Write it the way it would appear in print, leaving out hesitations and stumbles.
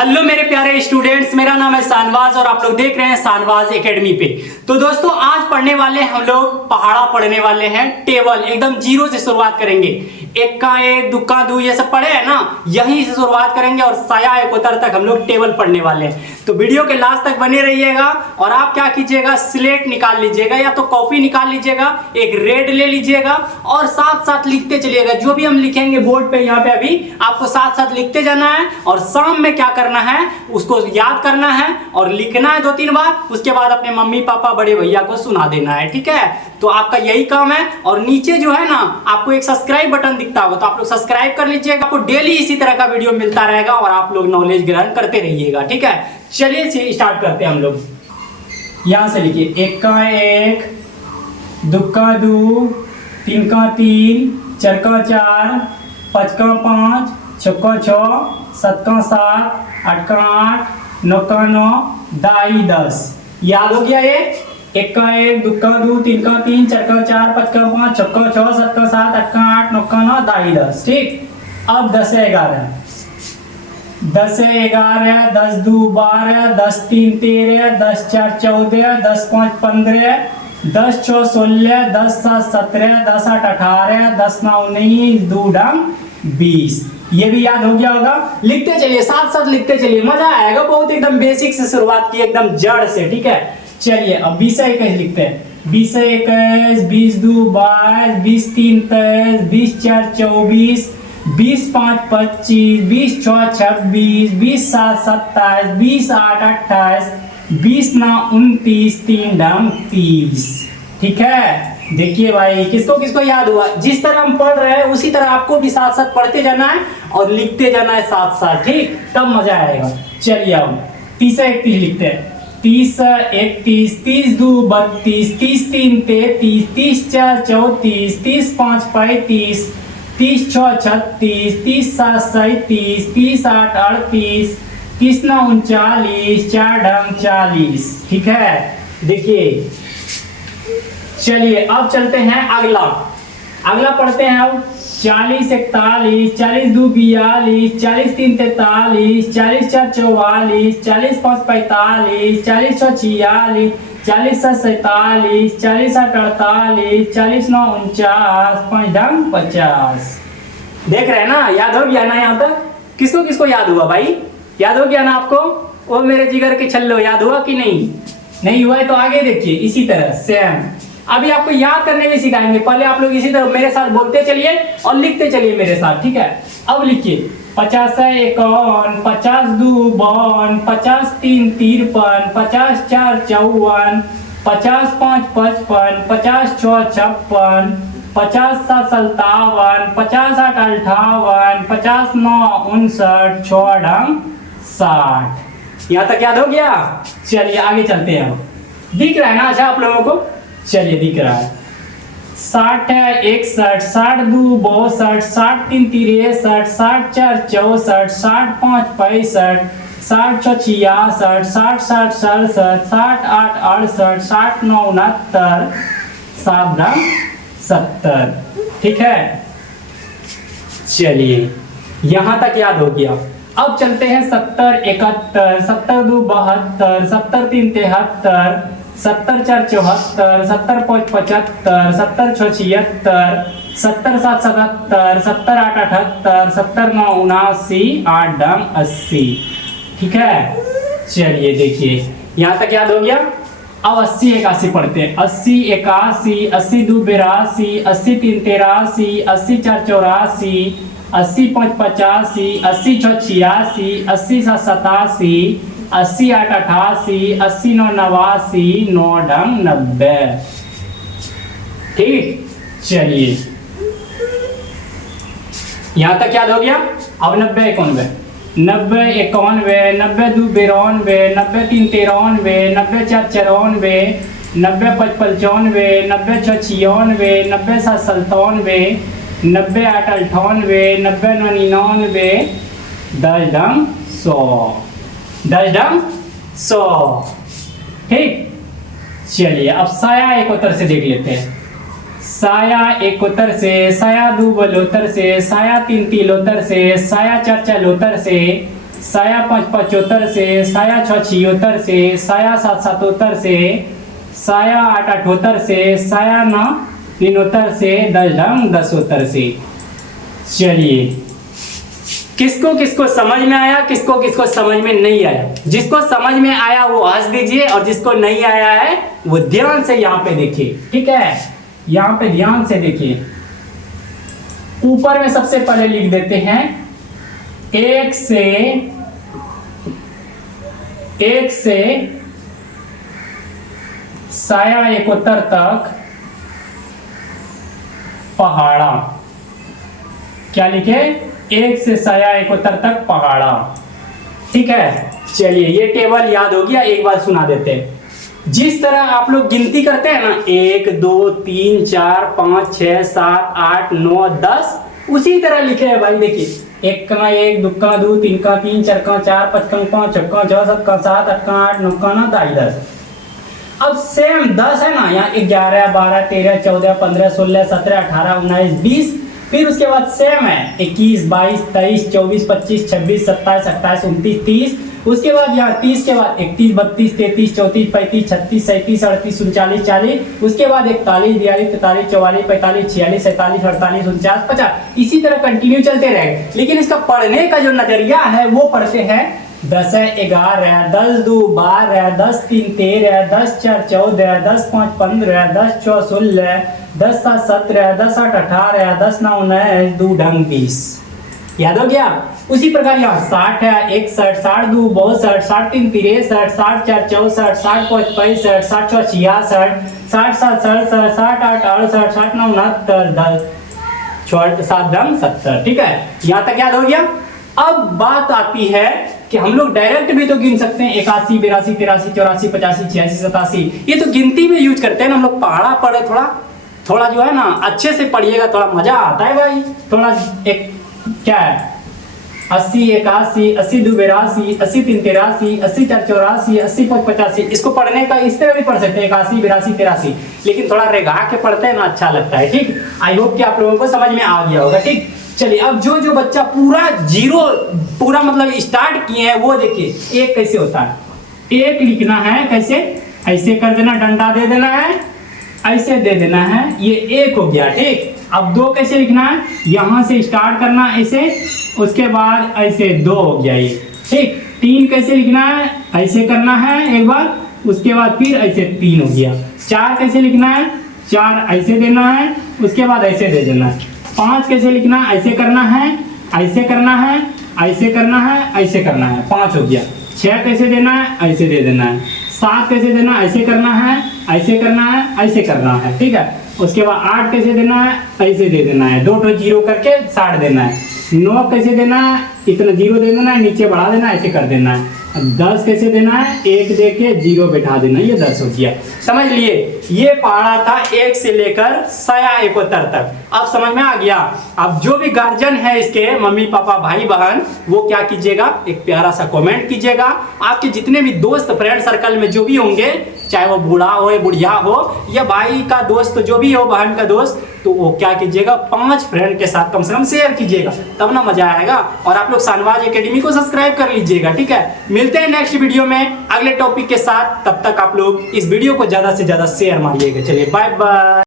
Hello मेरे प्यारे students, मेरा नाम है शानवाज और आप लोग देख रहे हैं शानवाज एकेडमी पे। तो दोस्तों आज पढ़ने वाले हम लोग पहाड़ा पढ़ने वाले हैं। टेबल एकदम जीरो से शुरुआत करेंगे। एक का एक, दुक्का दू, ये सब पढ़े हैं ना, यहीं से शुरुआत करेंगे और साया एक उत्तर तक हम लोग टेबल पढ़ने वाले हैं। तो वीडियो के लास्ट तक बने रहिएगा और आप क्या कीजिएगा, स्लेट निकाल लीजिएगा या तो कॉपी निकाल लीजिएगा, एक रेड ले लीजिएगा और साथ साथ लिखते चलिएगा। जो भी हम लिखेंगे बोर्ड पे यहाँ पे अभी आपको साथ साथ लिखते जाना है और शाम में क्या करना है उसको याद करना है और लिखना है 2-3 बार। उसके बाद अपने मम्मी पापा बड़े भैया को सुना देना है, ठीक है। तो आपका यही काम है। और नीचे जो है ना आपको एक सब्सक्राइब बटन दिखता होगा, तो आप लोग सब्सक्राइब कर लीजिएगा। आपको डेली इसी तरह का वीडियो मिलता रहेगा और आप लोग नॉलेज ग्रहण करते रहिएगा, ठीक है। चलिए स्टार्ट करते हैं हम लोग। यहां से लिखिए, एक का एक, दुक्का दू, तीन का तीन, चार का चार, पाँच का पाँच, छक्का छः, सात का सात, आठ का आठ, नौ का नौ, दाई 10। याद हो गया ये? एक का एक, दुक्का दू, तीन का तीन, चार का चार, पाँच का पाँच, छक्का छः, सात का सात, आठ का आठ, नौ का नौ, दाई 10। ठीक। अब 10 है 11, 10 है 11, 10 दू 12, 10 तीन 13, 10 4 14, 10 5 15, 10 6 16, 10 7 17, 10 8 18, 10 9 19, 2 डंग 20। ये भी याद हो गया होगा। लिखते चलिए, साथ साथ लिखते चलिए, मजा आएगा बहुत। एकदम बेसिक से शुरुआत की, एकदम जड़ से, ठीक है। चलिए अब 20 से 21 लिखते हैं। 20 से 21, 20 दू 22, 20 तीन 23, 20 4 24, 20 5 25, 20 6 26, 20 7 27, 20 8 28, 20 9 29, 3 डंग 30। ठीक है। देखिए भाई, किसको किसको याद हुआ? जिस तरह हम पढ़ रहे हैं उसी तरह आपको भी साथ साथ पढ़ते जाना है और लिखते जाना है साथ साथ, ठीक। तब मजा आएगा। चलिए अब 30 से 31 लिखते हैं। 30 से 31, 30 दू 32, 30 तीन 33, 30 4 34, 30 5 35, 30 6 36, 30 7 37, 30 8 38, 30 9 39, 4 डंग 40। ठीक है। देखिए चलिए अब चलते हैं अगला पढ़ते हैं अब। 40 41, 40 दू 42, 40 तीन 43, 40 4 44, 40 5 45, 40 6 46, 40 7 47, 40 8 48, 40 9 49, 5 डंग 50। देख रहे हैं ना? याद हो गया ना यहाँ तक? किसको किसको याद हुआ भाई? याद हो गया ना आपको? ओ मेरे जिगर के छल्लो, याद हुआ कि नहीं हुआ है तो आगे देखिए इसी तरह सेम। अभी आपको याद करने में सिखाएंगे। पहले आप लोग इसी तरह मेरे साथ बोलते चलिए और लिखते चलिए मेरे साथ, ठीक है। अब लिखिए 50 से 51, 50 दू 52, 50 तीन 53, 50 4 54, 50 5 55, 50 6 56, 50 7 57, 50 8 58, 50 9 59, 6 डंग 60। यहाँ तक याद हो गया? चलिए आगे चलते हैं। दिख रहा है ना अच्छा आप लोगों को? चलिए दिख रहा है। 60 है 61, 60 दू 62, 60 तीन 63, 60 4 64, 60 5 65, 60 6 66, 60 7 67, 60 8 68, 60 9 69, 7 डंग 70। ठीक है। चलिए यहां तक याद हो गया। अब चलते हैं 70 71, 70 दू 72, 70 तीन 73, 70 4 74, 70 5 75, 70 6 76, 70 7 77, 70 8 78, 70 9 79, 8 डंग 80। ठीक है। चलिए देखिए यहाँ तक याद हो गया। अब 80 81 पढ़ते हैं। 80 81, 80 दू 82, 80 तीन 83, 80 4 84, 80 5 85, 80 6 86, 80 7 87, 80 8 88, 80 9 89, 9 डंग 90। ठीक। चलिए यहां तक याद हो गया। अब 90 91, 90 91, 90 दू 92, 90 तीन 93, 90 4 94, 90 5 95, 90 6 96, 90 7 97, 90 8 98, 90 9 99, 10 डंग 100, 10 डंग 100। ठीक। चलिए अब साया एक उत्तर से देख लेते हैं। साया एक उत्तर से, साया दू बलोतर से, साया तीन तिलोतर से, साया चार चलोतर से, साया 5 75 से, साया 6 76 से, साया 7 77 से, साया 8 78 से, साया 9 79 से, 10 ढंग 10 उत्तर से। चलिए किसको किसको समझ में आया, किसको किसको समझ में नहीं आया? जिसको समझ में आया वो हंस दीजिए और जिसको नहीं आया है वो ध्यान से यहाँ पे देखिए। ठीक है, यहाँ पे ध्यान से देखिए। ऊपर में सबसे पहले लिख देते हैं 1 से साया 71 तक पहाड़ा। क्या लिखे? 1 से साया 71 तक पहाड़ा। ठीक है, चलिए ये टेबल याद हो गया, एक बार सुना देते हैं। जिस तरह आप लोग गिनती करते हैं ना 1 2 3 4 5 6 7 8 9 10, उसी तरह लिखे है भाई। देखिए 1 का 1 2 का 2 3 का 3 4 का 4 5 का 5 6 का 6 7 का 7 8 का 8 9 का 9 10। अब सेम 10 है ना, यहाँ 11 12 13 14 15 16 17 18 19 20। फिर उसके बाद सेम है 21 22 23 24 25 26 27 28 29 30। उसके बाद यहाँ 30 के बाद 31 32 33 34 35 36 37 38 39 40। उसके बाद 41 42 43 44 45 46 47 48 49 50। इसी तरह कंटिन्यू चलते रहेगा। लेकिन इसका पढ़ने का जो नजरिया है वो पढ़ते हैं 10 11 10 2 12 10 3 13 10 4 14 10 5 15 10 6 16 10 7 17 10 8 18 10 9 19 2 ढंग 20। याद हो गया? उसी प्रकार यहाँ 60 है 61 60 2 62 60 3 63 60 4 64 60 5 65 60 6 66 60 7 67 60 8 68 60 9 69 10 7 ढंग 70। ठीक है, यहाँ तक याद हो गया? अब बात आती है कि हम लोग डायरेक्ट भी तो गिन सकते हैं 81 82 83 84 85 86 87। ये तो गिनती में यूज करते हैं ना हम लोग। पहाड़ा पढ़े थोड़ा जो है ना अच्छे से पढ़िएगा, थोड़ा मजा आता है भाई। थोड़ा एक क्या है 80 81 80 2 82 80 3 83 80 4 84 80 5 85। इसको पढ़ने का इस तरह भी पढ़ सकते हैं 81 82 83, लेकिन थोड़ा रेगा के पढ़ते हैं ना अच्छा लगता है। ठीक, आई होप कि आप लोगों को समझ में आ गया होगा। ठीक, चलिए अब जो बच्चा पूरा मतलब स्टार्ट किए हैं वो देखिए। एक कैसे होता है, एक लिखना है कैसे, ऐसे कर देना, डंडा दे देना है, ऐसे दे देना है, ये एक हो गया। ठीक, अब 2 कैसे लिखना है, यहां से स्टार्ट करना ऐसे, उसके बाद ऐसे 2 हो गया ये। ठीक, 3 कैसे लिखना है, ऐसे करना है एक बार, उसके बाद फिर ऐसे 3 हो गया। 4 कैसे लिखना है, 4 ऐसे देना है, उसके बाद ऐसे दे देना है। 5 कैसे लिखना है, ऐसे करना है, ऐसे करना है, ऐसे करना है, ऐसे करना है, 5 हो गया। 6 कैसे देना है, ऐसे दे देना है। 7 कैसे देना है, ऐसे करना है, ऐसे करना है, ऐसे करना है। ठीक है, उसके बाद 8 कैसे देना है, ऐसे दे देना है, 2 0 करके 60 देना है। 9 कैसे देना है, इतना 0 दे देना है, नीचे बढ़ा देना है, ऐसे कर देना है। 10 कैसे देना है, 1 दे के 0 बैठा देना, ये 10 हो गया। समझ लिए? ये पहाड़ा था 1 से लेकर साया 71 तक। अब समझ में आ गया? अब जो भी गार्जियन है इसके, मम्मी पापा भाई बहन, वो क्या कीजिएगा, एक प्यारा सा कमेंट कीजिएगा। आपके जितने भी दोस्त फ्रेंड सर्कल में जो भी होंगे, चाहे वो बूढ़ा हो या बुढ़िया हो या भाई का दोस्त जो भी हो, बहन का दोस्त, तो वो क्या कीजिएगा 5 फ्रेंड के साथ कम से कम शेयर कीजिएगा, तब ना मजा आएगा। और आप लोग शानवाज एकेडमी को सब्सक्राइब कर लीजिएगा। ठीक है, मिलते हैं नेक्स्ट वीडियो में अगले टॉपिक के साथ। तब तक आप लोग इस वीडियो को ज्यादा से ज्यादा शेयर मारिएगा। चलिए बाय बाय।